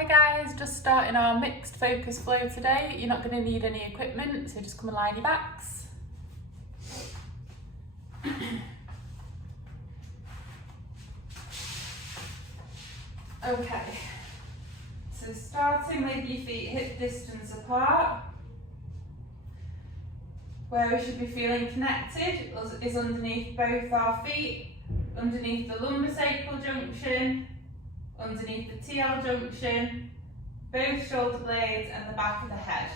Hi guys, just starting our mixed focus flow today. You're not going to need any equipment, so just come and lie on your backs. Okay, so starting with your feet hip distance apart, where we should be feeling connected is underneath both our feet, underneath the lumbosacral junction, underneath the TL junction, both shoulder blades and the back of the head.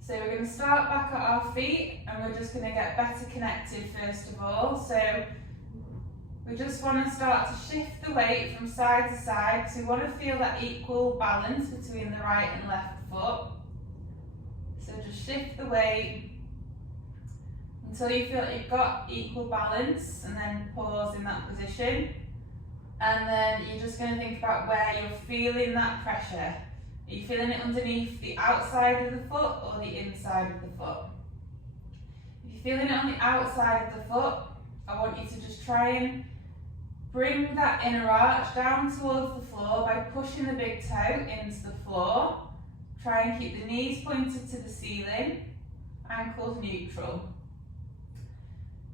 So we're going to start back at our feet and we're just going to get better connected first of all. So we just want to start to shift the weight from side to side, so we want to feel that equal balance between the right and left foot. So just shift the weight until you feel like you've got equal balance, and then pause in that position. And then you're just going to think about where you're feeling that pressure. Are you feeling it underneath the outside of the foot or the inside of the foot? If you're feeling it on the outside of the foot, I want you to just try and bring that inner arch down towards the floor by pushing the big toe into the floor. Try and keep the knees pointed to the ceiling, ankles neutral.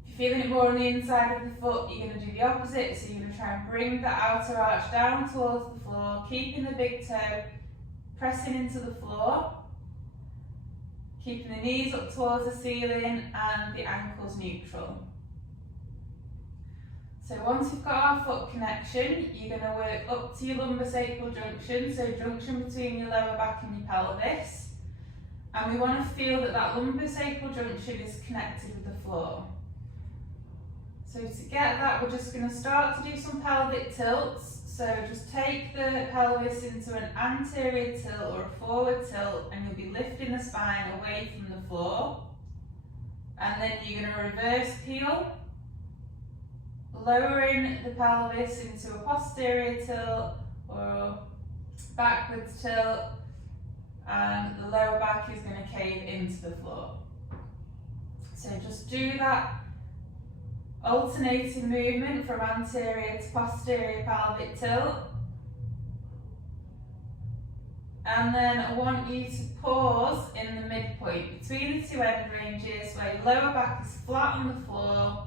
If you're feeling it more on the inside of the foot, you're going to do the opposite. So you're going to try and bring the outer arch down towards the floor, keeping the big toe pressing into the floor, keeping the knees up towards the ceiling and the ankles neutral. So once you've got our foot connection, you're going to work up to your lumbosacral junction, so junction between your lower back and your pelvis. And we want to feel that that lumbosacral junction is connected with the floor. So to get that, we're just going to start to do some pelvic tilts. So just take the pelvis into an anterior tilt or a forward tilt, and you'll be lifting the spine away from the floor. And then you're going to reverse peel, lowering the pelvis into a posterior tilt or backwards tilt, and the lower back is going to cave into the floor. So just do that alternating movement from anterior to posterior pelvic tilt. And then I want you to pause in the midpoint between the two end ranges where your lower back is flat on the floor.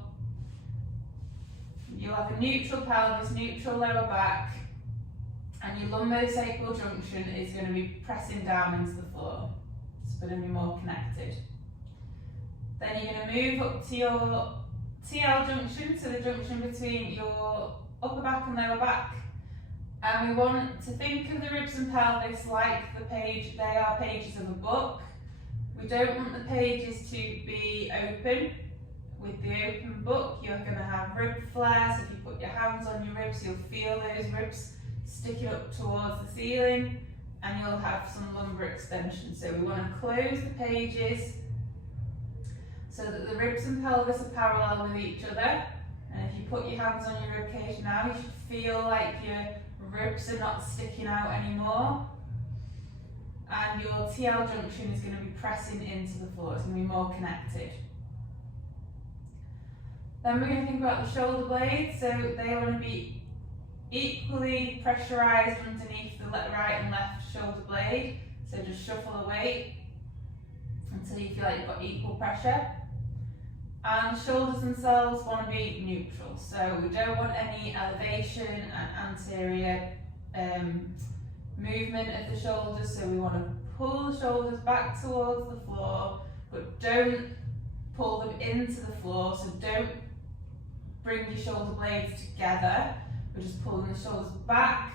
You'll have a neutral pelvis, neutral lower back, and your lumbosacral junction is going to be pressing down into the floor. It's going to be more connected. Then you're going to move up to your TL junction, so the junction between your upper back and lower back. And we want to think of the ribs and pelvis like they are pages of a book. We don't want the pages to be open. With the open book, you're going to have rib flares. If you put your hands on your ribs, you'll feel those ribs sticking up towards the ceiling, and you'll have some lumbar extension. So we want to close the pages so that the ribs and pelvis are parallel with each other. And if you put your hands on your rib cage now, you should feel like your ribs are not sticking out anymore. And your TL junction is going to be pressing into the floor. It's going to be more connected. Then we're going to think about the shoulder blades. So they want to be equally pressurized underneath the right and left shoulder blade. So just shuffle the weight until you feel like you've got equal pressure. And the shoulders themselves want to be neutral. So we don't want any elevation and anterior movement of the shoulders. So we want to pull the shoulders back towards the floor, but don't pull them into the floor. So don't bring your shoulder blades together. We're just pulling the shoulders back.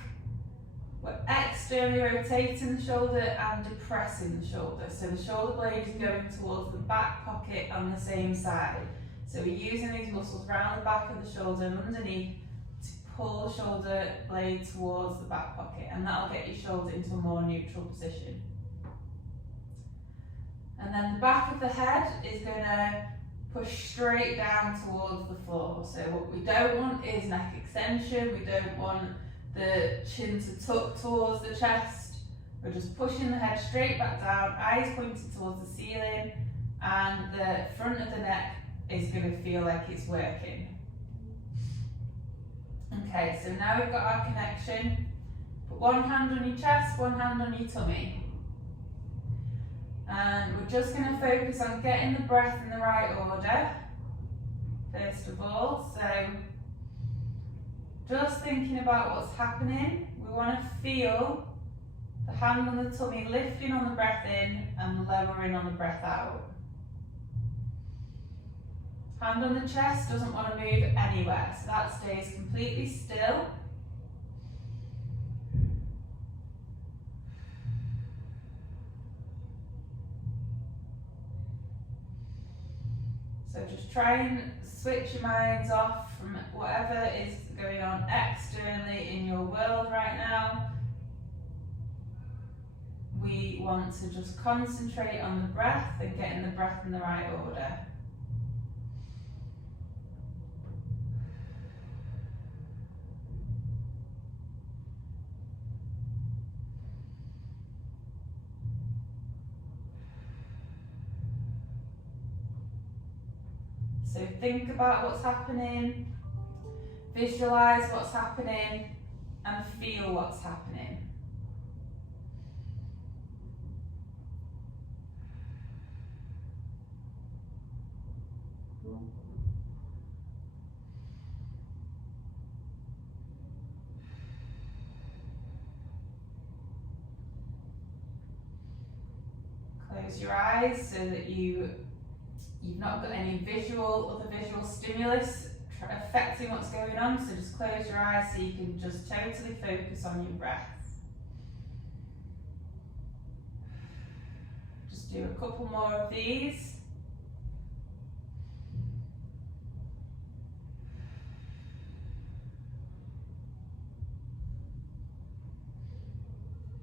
We're externally rotating the shoulder and depressing the shoulder. So the shoulder blade is going towards the back pocket on the same side. So we're using these muscles around the back of the shoulder and underneath to pull the shoulder blade towards the back pocket, and that'll get your shoulder into a more neutral position. And then the back of the head is going to push straight down towards the floor. So what we don't want is neck extension. We don't want the chin to tuck towards the chest. We're just pushing the head straight back down, eyes pointed towards the ceiling, and the front of the neck is going to feel like it's working. Okay, so now we've got our connection. Put one hand on your chest, one hand on your tummy. And we're just going to focus on getting the breath in the right order, first of all. So just thinking about what's happening, we want to feel the hand on the tummy lifting on the breath in and lowering on the breath out. Hand on the chest doesn't want to move anywhere, so that stays completely still. So just try and switch your minds off from whatever is going on externally in your world right now. We want to just concentrate on the breath and getting the breath in the right order. So think about what's happening, visualize what's happening, and feel what's happening. Close your eyes so that you've not got any other visual stimulus affecting what's going on, so just close your eyes so you can just totally focus on your breath. Just do a couple more of these.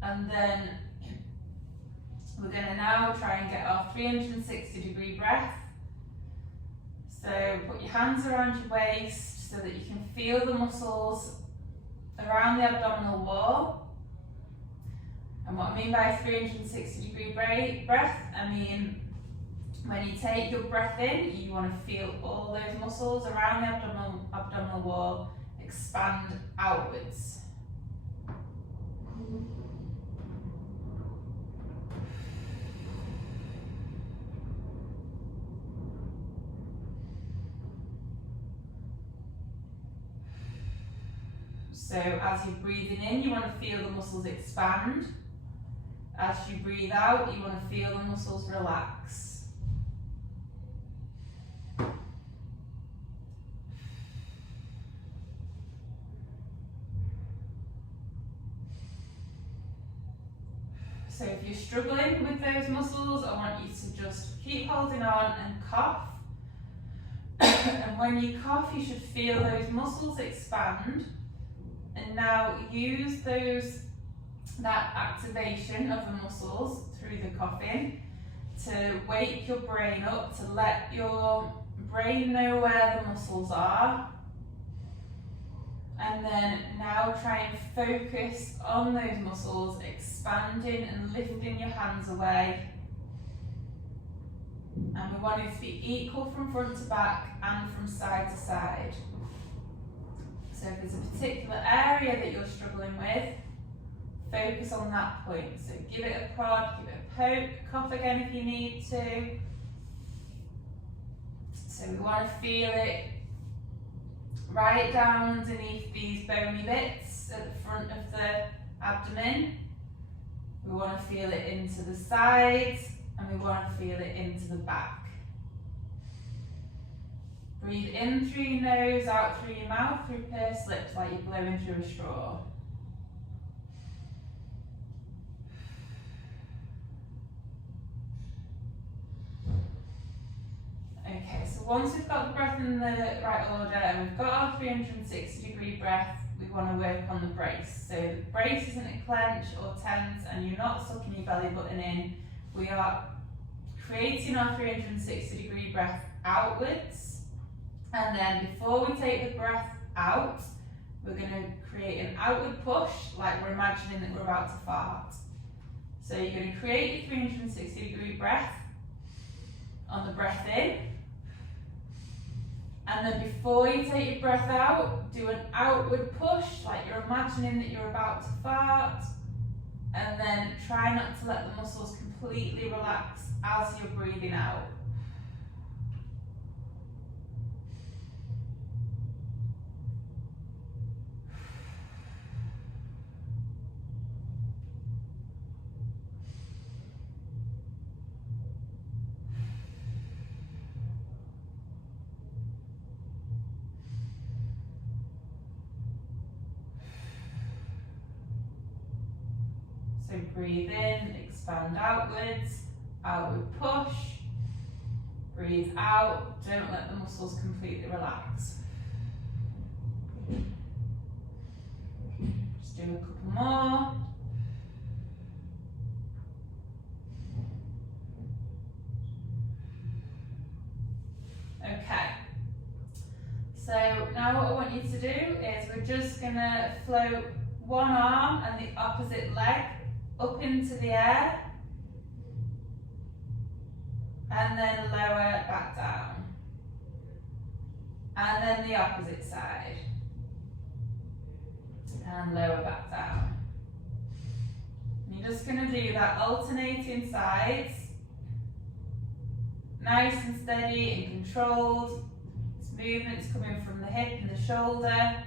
And then we're going to now try and get our 360-degree breath. So put your hands around your waist so that you can feel the muscles around the abdominal wall. And what I mean by 360-degree breath, I mean when you take your breath in, you want to feel all those muscles around the abdominal wall expand outwards. So as you're breathing in, you want to feel the muscles expand. As you breathe out, you want to feel the muscles relax. So if you're struggling with those muscles, I want you to just keep holding on and cough. And when you cough, you should feel those muscles expand. And now use that activation of the muscles through the coughing to wake your brain up, to let your brain know where the muscles are. And then now try and focus on those muscles expanding and lifting your hands away. And we want it to be equal from front to back and from side to side. So if there's a particular area that you're struggling with, focus on that point. So give it a prod, give it a poke, cough again if you need to. So we want to feel it right down underneath these bony bits at the front of the abdomen. We want to feel it into the sides, and we want to feel it into the back. Breathe in through your nose, out through your mouth, through pursed lips, like you're blowing through a straw. Okay, so once we've got the breath in the right order and we've got our 360-degree breath, we want to work on the brace. So the brace isn't a clench or tense, and you're not sucking your belly button in. We are creating our 360-degree breath outwards. And then before we take the breath out, we're going to create an outward push, like we're imagining that we're about to fart. So you're going to create your 360-degree breath on the breath in. And then before you take your breath out, do an outward push, like you're imagining that you're about to fart. And then try not to let the muscles completely relax as you're breathing out. So breathe in, expand outwards, outward push. Breathe out, don't let the muscles completely relax. Just do a couple more. Okay. So now what I want you to do is we're just going to float one arm and the opposite leg up into the air and then lower back down, and then the opposite side and lower back down. And you're just going to do that alternating sides, nice and steady and controlled. This movement's coming from the hip and the shoulder.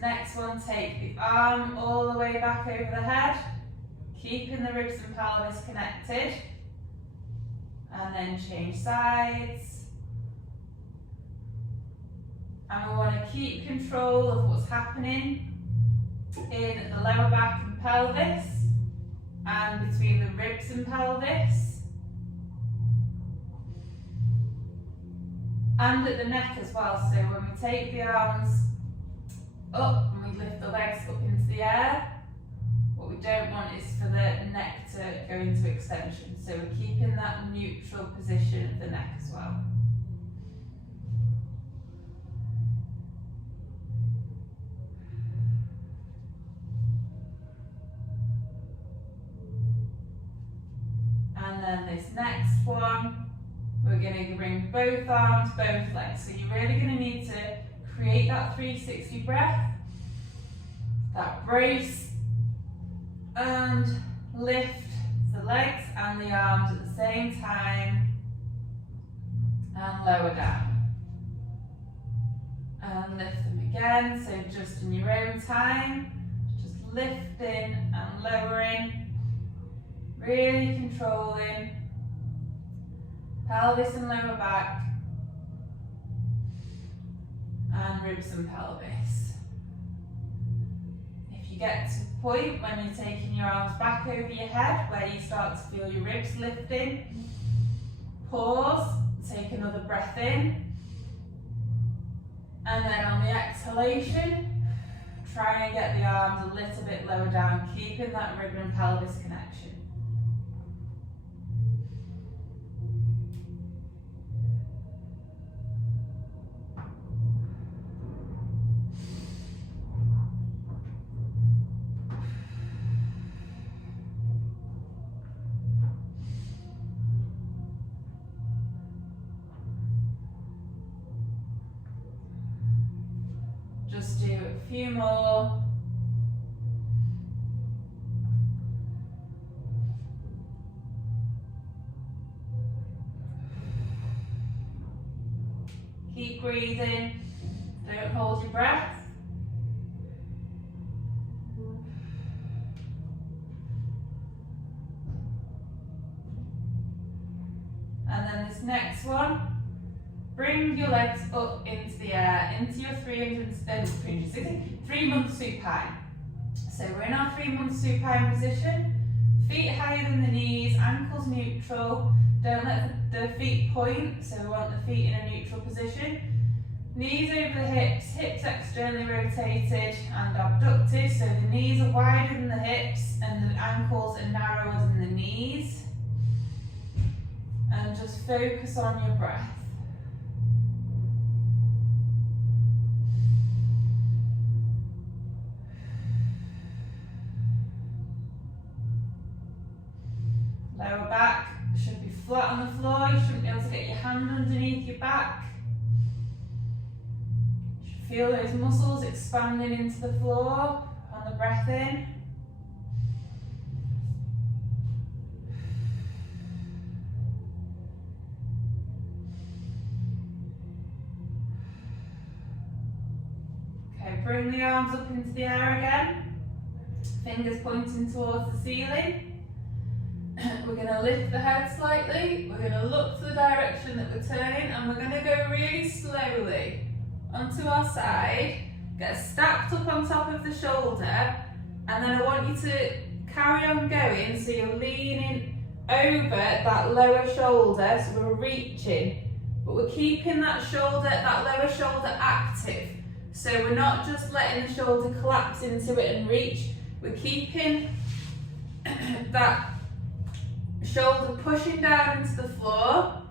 Next one, take the arm all the way back over the head, keeping the ribs and pelvis connected, and then change sides. And we want to keep control of what's happening in the lower back and pelvis, and between the ribs and pelvis, and at the neck as well. So when we take the arms up and we lift the legs up into the air, what we don't want is for the neck to go into extension. So we're keeping that neutral position of the neck as well. And then this next one, we're going to bring both arms, both legs. So you're really going to need to create that 360 breath, that brace, and lift the legs and the arms at the same time, and lower down. And lift them again, so just in your own time, just lifting and lowering, really controlling pelvis and lower back, and ribs and pelvis. If you get to the point when you're taking your arms back over your head where you start to feel your ribs lifting, pause, take another breath in, and then on the exhalation, try and get the arms a little bit lower down, keeping that rib and pelvis connection. Just do a few more. Keep breathing. Don't hold your breath. And then this next one, bring your legs up into the air, into your 3-month supine. So we're in our 3-month supine position, feet higher than the knees, ankles neutral, don't let the feet point, so we want the feet in a neutral position. Knees over the hips, hips externally rotated and abducted, so the knees are wider than the hips and the ankles are narrower than the knees. And just focus on your breath. Lower back should be flat on the floor. You shouldn't be able to get your hand underneath your back. You should feel those muscles expanding into the floor on the breath in. Okay, bring the arms up into the air again. Fingers pointing towards the ceiling. We're going to lift the head slightly. We're going to look to the direction that we're turning, and we're going to go really slowly onto our side. Get stacked up on top of the shoulder, and then I want you to carry on going so you're leaning over that lower shoulder, so we're reaching, but we're keeping that shoulder, that lower shoulder active. So we're not just letting the shoulder collapse into it and reach, we're keeping that shoulder pushing down into the floor,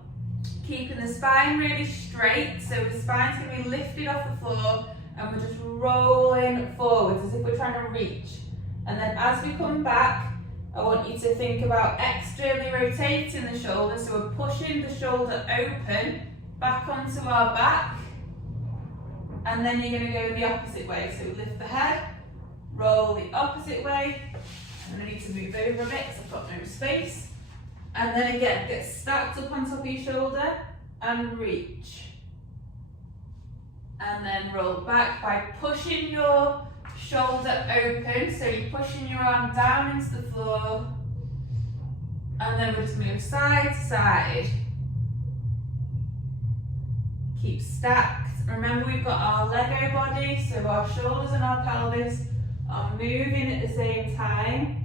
keeping the spine really straight, so the spine's going to be lifted off the floor, and we're just rolling forwards as if we're trying to reach. And then as we come back, I want you to think about externally rotating the shoulder, so we're pushing the shoulder open back onto our back, and then you're going to go the opposite way. So lift the head, roll the opposite way, and I need to move over a bit because I've got no space. And then again, get stacked up on top of your shoulder and reach. And then roll back by pushing your shoulder open, so you're pushing your arm down into the floor. And then we'll just move side to side. Keep stacked. Remember, we've got our Lego body, so our shoulders and our pelvis are moving at the same time.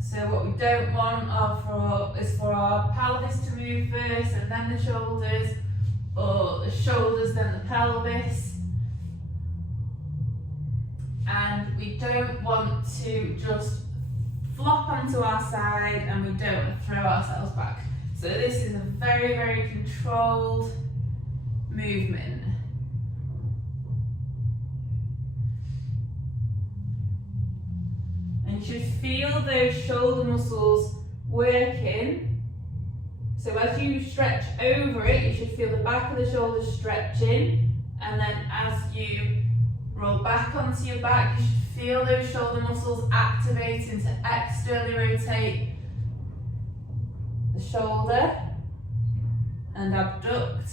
So what we don't want is for our pelvis to move first and then the shoulders, or the shoulders then the pelvis. And we don't want to just flop onto our side, and we don't want to throw ourselves back. So this is a very, very controlled movement. And you should feel those shoulder muscles working. So as you stretch over it, you should feel the back of the shoulders stretching. And then as you roll back onto your back, you should feel those shoulder muscles activating to externally rotate the shoulder and abduct.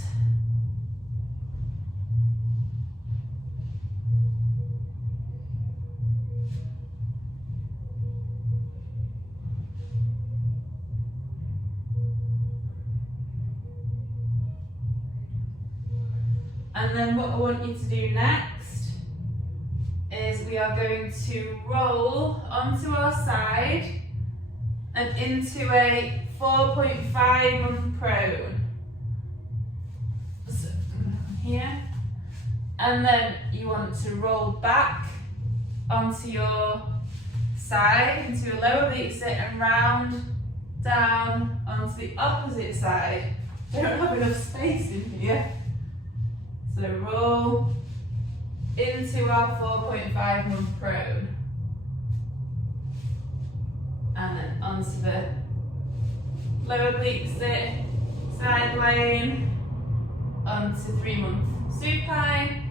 And then what I want you to do next is we are going to roll onto our side and into a 4.5 month prone. So, here. And then you want to roll back onto your side, into a lower oblique sit, and round down onto the opposite side. I don't have enough space in here. So roll into our 4.5 month prone. And then onto the lower oblique sit, side lane, onto 3 month supine.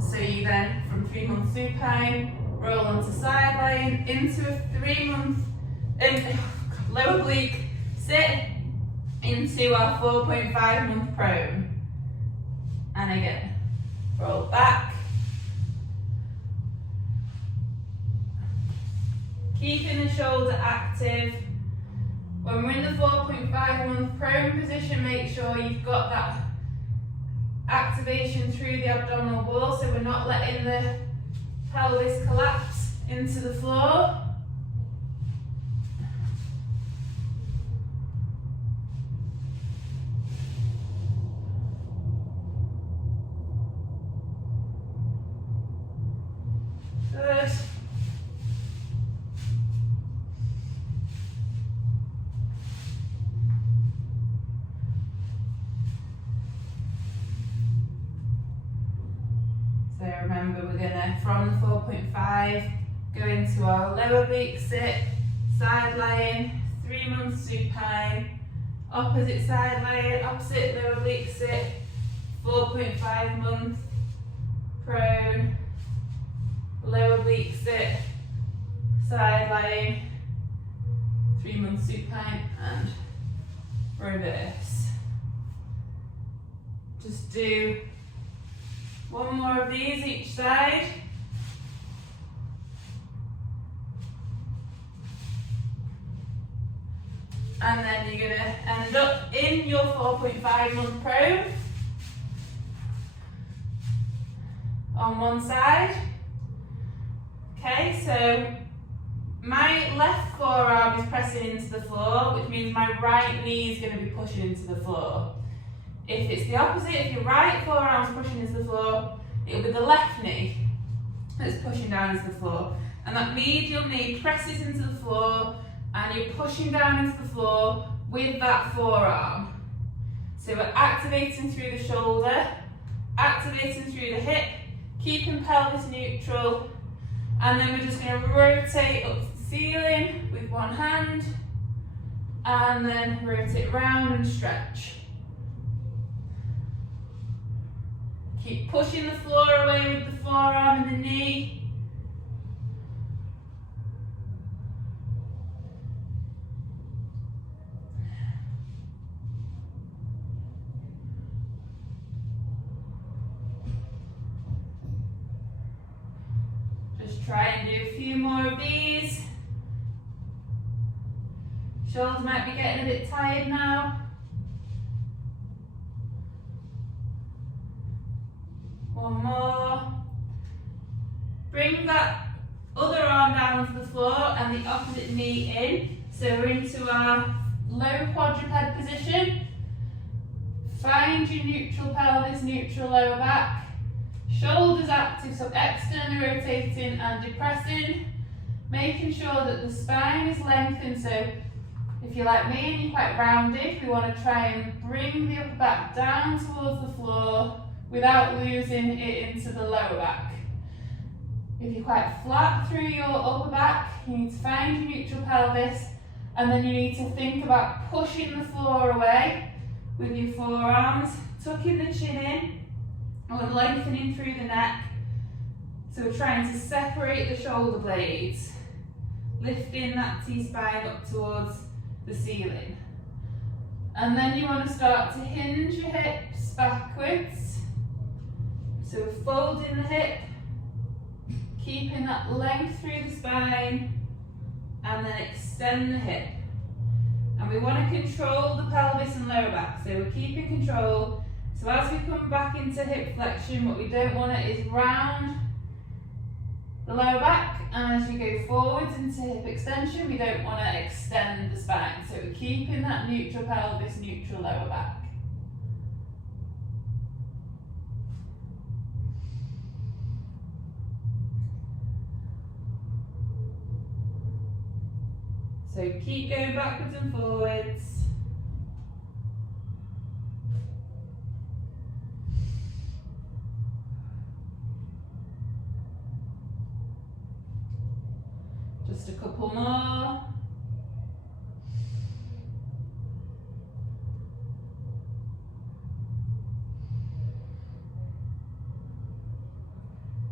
So you then, from 3 month supine, roll onto side lane, into a 3 month lower oblique sit, into our 4.5 month prone. And again, roll back. Keeping the shoulder active. When we're in the 4.5 month prone position, make sure you've got that activation through the abdominal wall, so we're not letting the pelvis collapse into the floor. Good. So remember, we're gonna, from the 4.5, go into our lower oblique sit, side lying, 3 months supine, opposite side lying, opposite lower oblique sit, 4.5 month, prone, lower oblique sit, side lying, 3 months supine, and reverse. Just do one more of these each side. And then you're going to end up in your 4.5 month prone on one side. Okay, so my left forearm is pressing into the floor, which means my right knee is going to be pushing into the floor. If it's the opposite, if your right forearm is pushing into the floor, it'll be the left knee that's pushing down into the floor. And that medial knee presses into the floor and you're pushing down into the floor with that forearm. So we're activating through the shoulder, activating through the hip, keeping pelvis neutral, and then we're just going to rotate up to the ceiling with one hand, and then rotate round and stretch. Keep pushing the floor away with the forearm and the knee. Just try and do a few more of these. Shoulders might be getting a bit tired now. One more. Bring that other arm down to the floor and the opposite knee in. So we're into our low quadruped position. Find your neutral pelvis, neutral lower back. Shoulders active, so externally rotating and depressing. Making sure that the spine is lengthened. So if you're like me and you're quite rounded, we want to try and bring the upper back down towards the floor without losing it into the lower back. If you're quite flat through your upper back, you need to find your neutral pelvis, and then you need to think about pushing the floor away with your forearms, tucking the chin in, and lengthening through the neck. So we're trying to separate the shoulder blades, lifting that T-spine up towards the ceiling. And then you want to start to hinge your hips backwards. So we're folding the hip, keeping that length through the spine, and then extend the hip. And we want to control the pelvis and lower back, so we're keeping control. So as we come back into hip flexion, what we don't want is round the lower back, and as you go forwards into hip extension, we don't want to extend the spine. So we're keeping that neutral pelvis, neutral lower back. So keep going backwards and forwards. Just a couple more.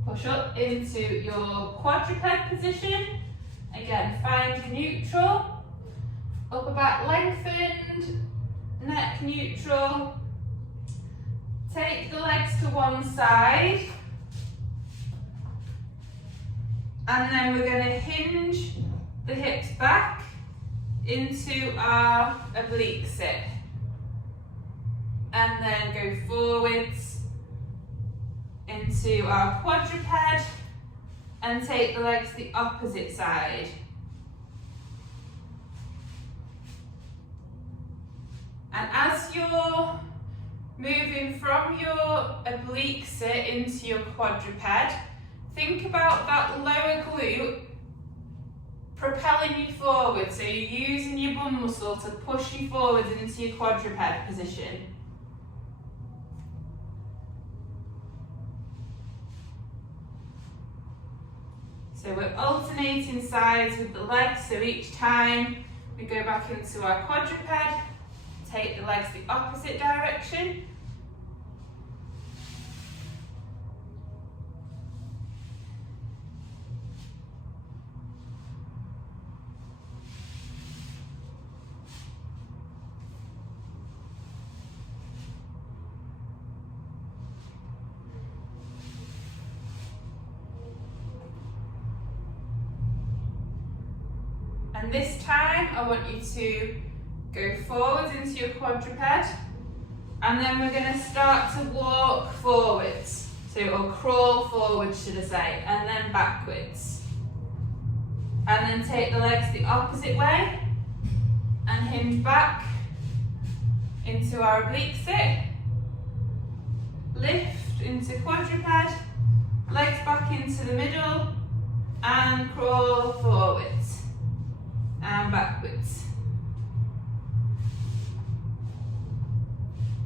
Push up into your quadruped position. Again, find your neutral, upper back lengthened, neck neutral. Take the legs to one side, and then we're going to hinge the hips back into our oblique sit, and then go forwards into our quadruped, and take the legs the opposite side. And as you're moving from your oblique sit into your quadruped, think about that lower glute propelling you forward. So you're using your bum muscle to push you forward into your quadruped position. So we're alternating sides with the legs, so each time we go back into our quadruped, take the legs the opposite direction. And this time I want you to go forwards into your quadruped, and then we're going to start to walk forwards, or crawl forwards should I say, and then backwards. And then take the legs the opposite way and hinge back into our oblique sit. Lift into quadruped, legs back into the middle, and crawl forwards and backwards.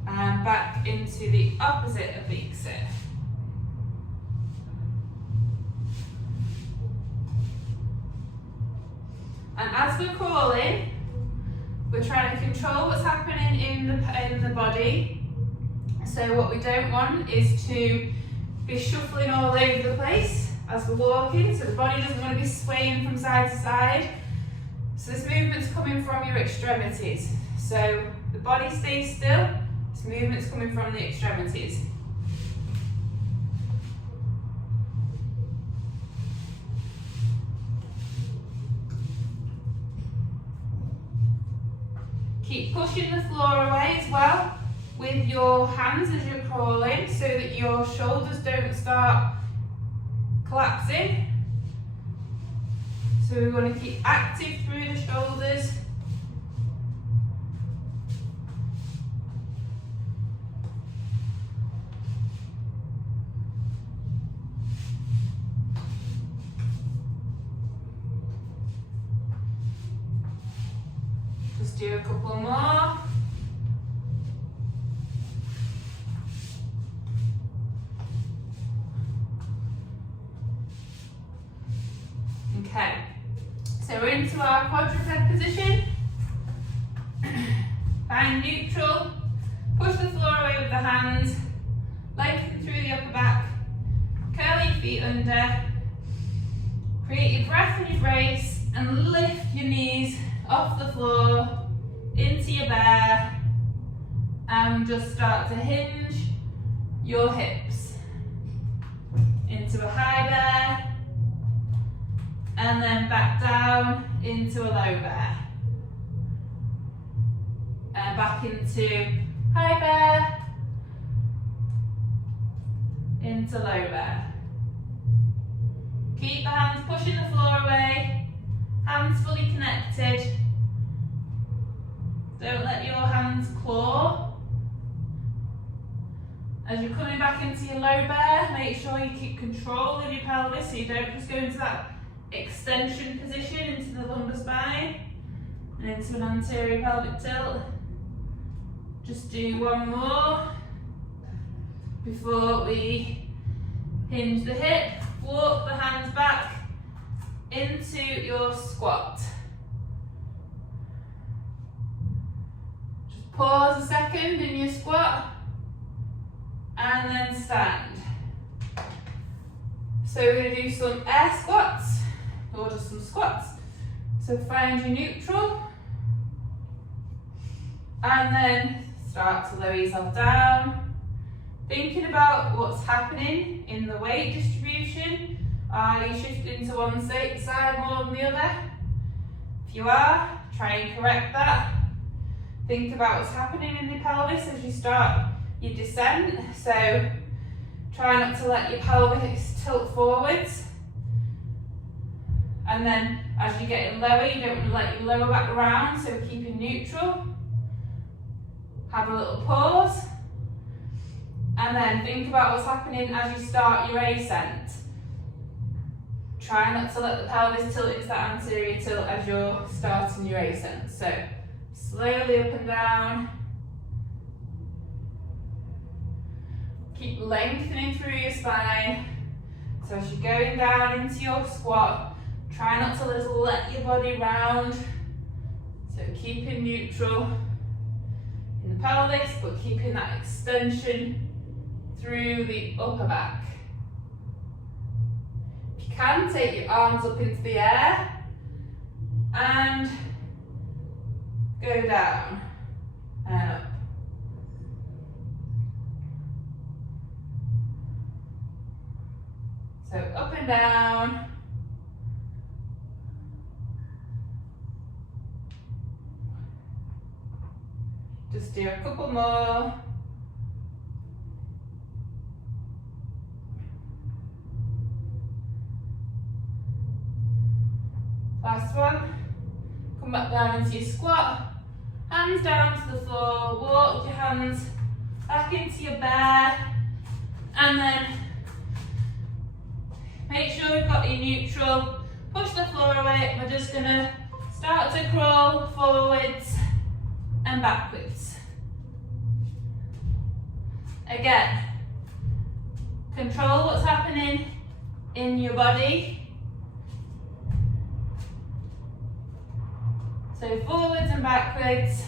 And back into the opposite oblique sit. And as we're crawling, we're trying to control what's happening in the body. So what we don't want is to be shuffling all over the place as we're walking. So the body doesn't want to be swaying from side to side. So this movement's coming from your extremities. So the body stays still. This movement's coming from the extremities. Keep pushing the floor away as well with your hands as you're crawling, so that your shoulders don't start collapsing. So we want to keep active through the shoulders. Just do a couple more. Okay, so we're into our quadruped position. Find neutral, push the floor away with the hands, lengthen through the upper back, curl your feet under, create your breath and your brace, and lift your knees off the floor into your bear, and just start to hinge your hips into a high bear, and then back down into a low bear, and back into high bear, into low bear. Keep the hands pushing the floor away, hands fully connected. Don't let your hands claw. As you're coming back into your low bear, make sure you keep control of your pelvis, so you don't just go into that extension position into the lumbar spine and into an anterior pelvic tilt. Just do one more before we hinge the hip. Walk the hands back into your squat. Just pause a second in your squat and then stand. So we're going to do some air squats or just some squats. So find your neutral and then start to lower yourself down. Thinking about what's happening in the weight distribution. Are you shifting to one side more than the other? If you are, try and correct that. Think about what's happening in the pelvis as you start your descent. So try not to let your pelvis tilt forwards. And then as you're getting lower, you don't want to let your lower back round, so keep it neutral. Have a little pause. And then think about what's happening as you start your ascent. Try not to let the pelvis tilt into that anterior tilt as you're starting your ascent. So slowly up and down. Keep lengthening through your spine. So as you're going down into your squat, try not to just let your body round. So keeping neutral in the pelvis, but keeping that extension through the upper back. If you can, take your arms up into the air and go down and up. So up and down. Just do a couple more. Last one. Come back down into your squat. Hands down to the floor. Walk your hands back into your bear. And then make sure you've got your neutral. Push the floor away. We're just going to start to crawl forwards and backwards. Again, control what's happening in your body. So forwards and backwards.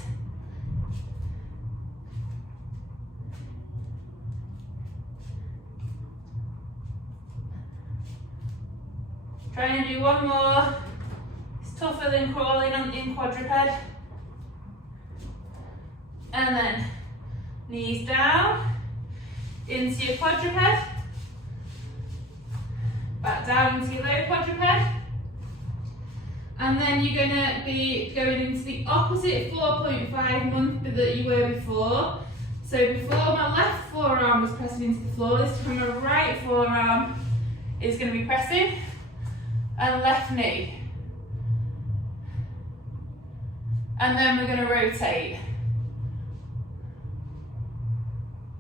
Trying to do one more. It's tougher than crawling in quadruped. And then knees down into your quadruped. Back down into your low quadruped. And then you're going to be going into the opposite 4.5 month that you were before. So before my left forearm was pressing into the floor, this time my right forearm is going to be pressing, and left knee. And then we're going to rotate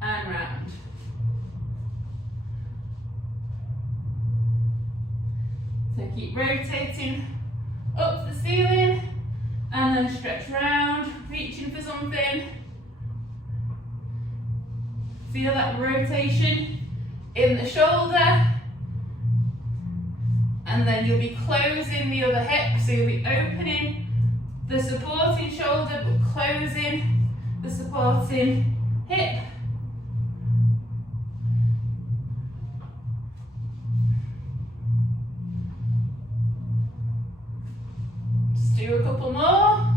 and round. So keep rotating up to the ceiling and then stretch round, reaching for something. Feel that rotation in the shoulder, and then you'll be closing the other hip, so you'll be opening the supporting shoulder but closing the supporting hip. Just do a couple more.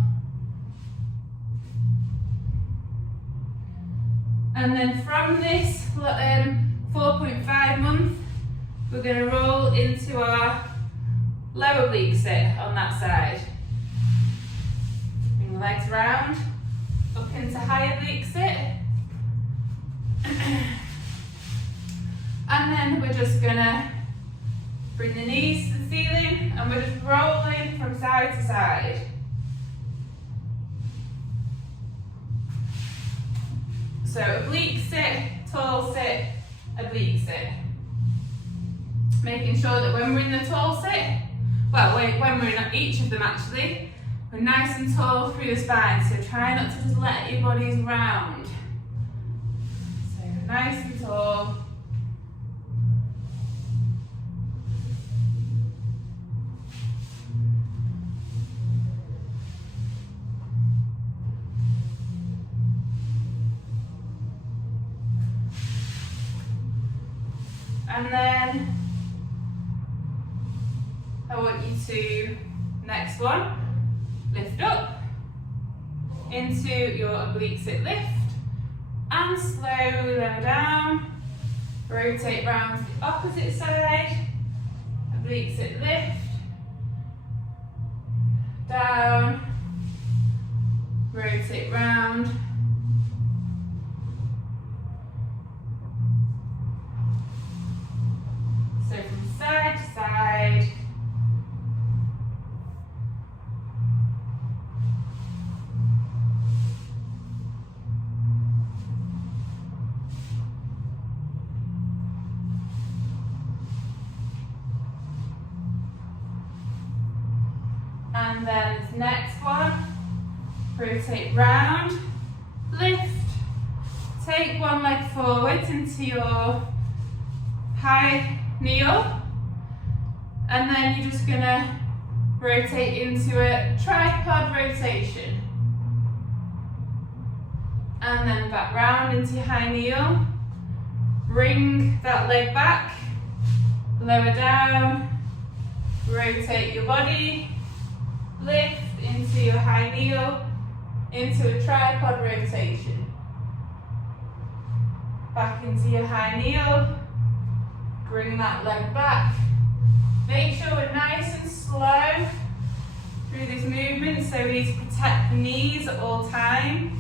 And then from this 4.5 month, we're going to roll into our lower oblique sit on that side. Bring the legs round, up into high oblique sit. And then we're just going to bring the knees to the ceiling and we're just rolling from side to side. So oblique sit, tall sit, oblique sit. Making sure that when we're in the tall sit, well, when we're in each of them actually, we're nice and tall through the spine. So try not to just let your bodies round. So nice and tall. And then I want you to, next one, lift up into your oblique sit lift and slowly lower down, rotate round to the opposite side, oblique sit lift, down, rotate round. So from side to side. And then this next one, rotate round, lift, take one leg forwards into your high kneel, and then you're just gonna rotate into a tripod rotation. And then back round into your high kneel. Bring that leg back, lower down, rotate your body, lift into your high kneel, into a tripod rotation. Back into your high kneel, bring that leg back. Make sure we're nice and slow through this movement, so we need to protect the knees at all times.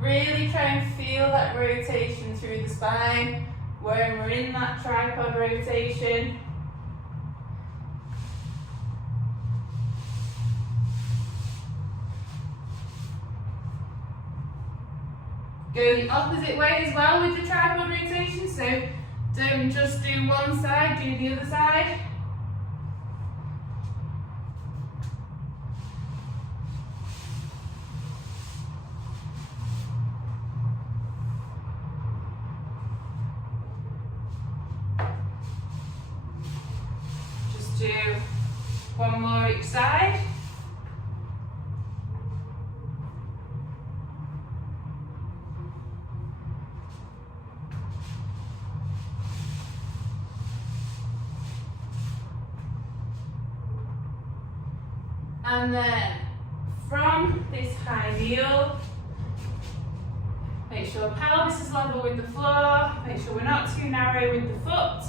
Really try and feel that rotation through the spine when we're in that tripod rotation. Go the opposite way as well with the tripod rotation, so don't just do one side, do the other side. Just do one more each side. And then from this high kneel, make sure pelvis is level with the floor, make sure we're not too narrow with the foot.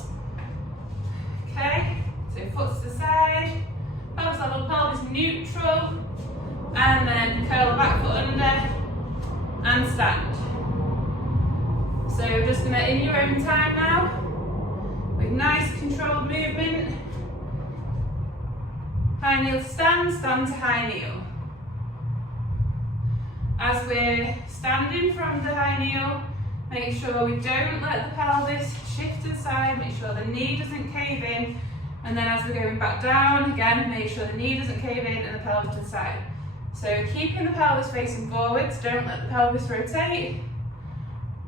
Okay, so foot to the side, pelvis level, pelvis neutral, and then curl the back foot under and stand. So we're just gonna, in your own time now, with nice controlled movement. High kneel to stand, stand to high kneel. As we're standing from the high kneel, make sure we don't let the pelvis shift to the side, make sure the knee doesn't cave in, and then as we're going back down, again, make sure the knee doesn't cave in and the pelvis to the side. So keeping the pelvis facing forwards, don't let the pelvis rotate,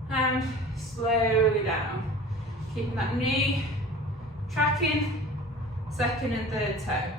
and slowly down. Keeping that knee tracking, second and third toe.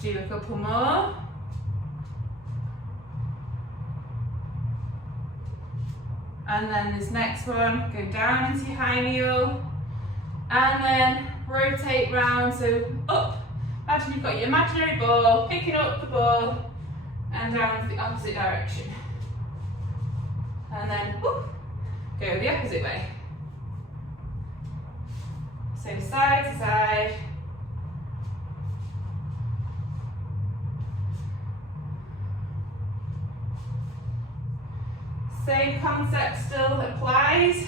Do a couple more. And then this next one, go down into your high kneel, and then rotate round, so up. Imagine you've got your imaginary ball, picking up the ball, and down the opposite direction. And then whoop, go the opposite way. So side to side. Same concept still applies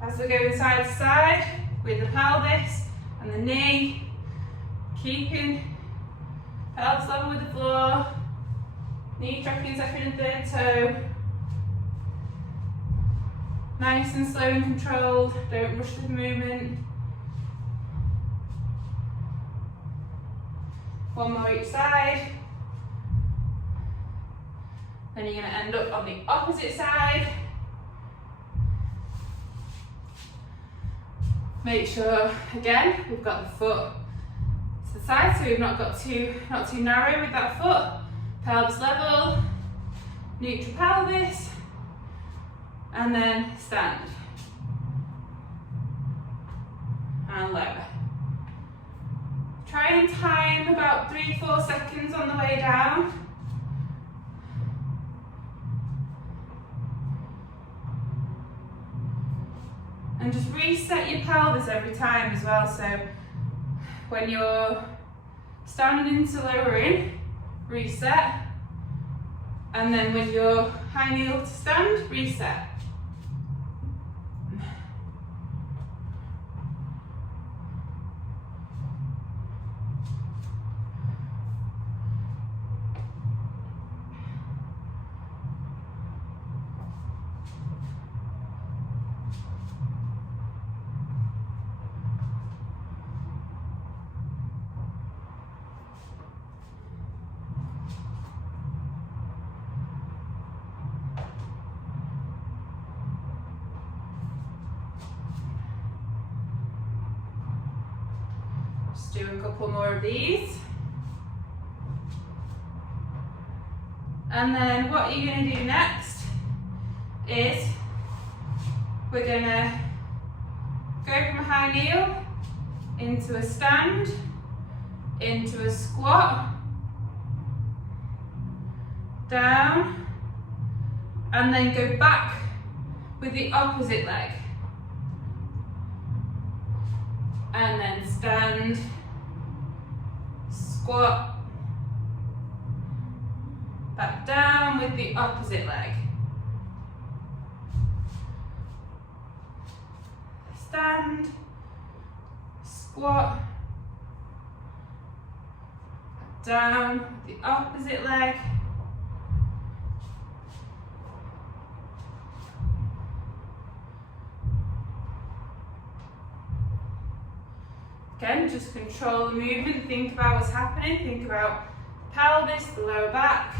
as we're going side to side with the pelvis and the knee, keeping pelvis level with the floor, knee tracking second and third toe. Nice and slow and controlled, don't rush the movement. One more each side. Then you're going to end up on the opposite side. Make sure, again, we've got the foot to the side, so we've not too narrow with that foot. Pelvis level, neutral pelvis, and then stand. And lower. Try and time about 3-4 seconds on the way down. And just reset your pelvis every time as well. So when you're standing into lowering, reset. And then when you're high kneel to stand, reset. Just do a couple more of these. And then what you're going to do next is we're going to go from a high kneel into a stand, into a squat, down, and then go back with the opposite leg. And then stand, squat, back down with the opposite leg. Stand, squat, down with the opposite leg. Again, just control the movement, think about what's happening, think about the pelvis, the lower back.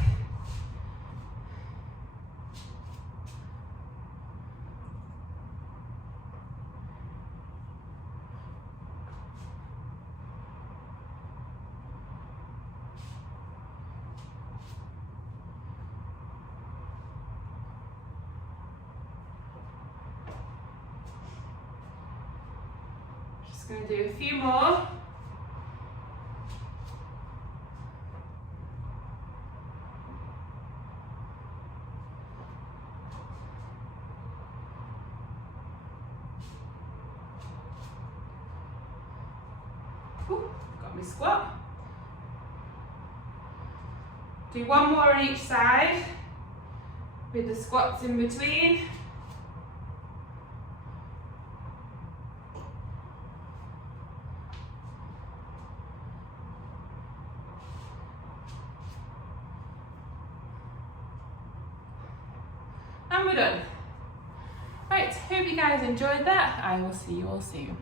Just going to do a few more. Ooh, got my squat. Do one more on each side with the squats in between. And we're done. Right, hope you guys enjoyed that. I will see you all soon.